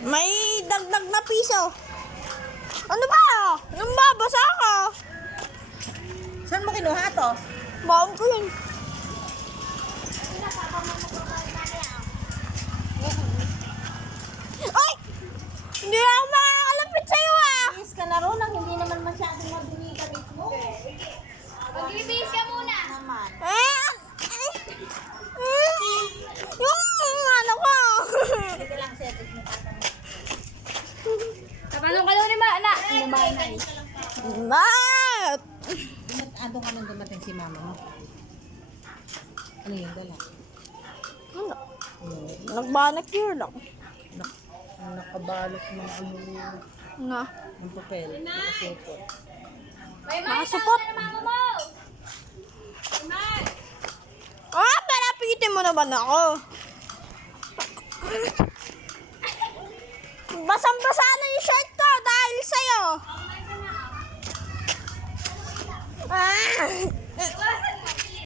May dagdag na piso. Ano ba? Nang babasa ka. Saan mo kinuha to? Baon ko yun. Ay! Hindi ako makakalapit sa'yo ah! Yes ka na ron, hindi naman masyadong madumi gamit mo. Maglibis ka muna. Naman. Yung ano ko. Dito lang setis mo tatanong. Tapanong ka ni Mana. Lumanay. Mat! Ando ka nang dumating si mama mo. Ano yung dala? Ano? Nagbanak-cure lang. Nakabalot ng ano Na. ng papel. Nakasuko. May Nakasupot. mama mo. Ah, palapitin mo naman ako. Basang-basa na yung shirt ko dahil sa'yo. Ah!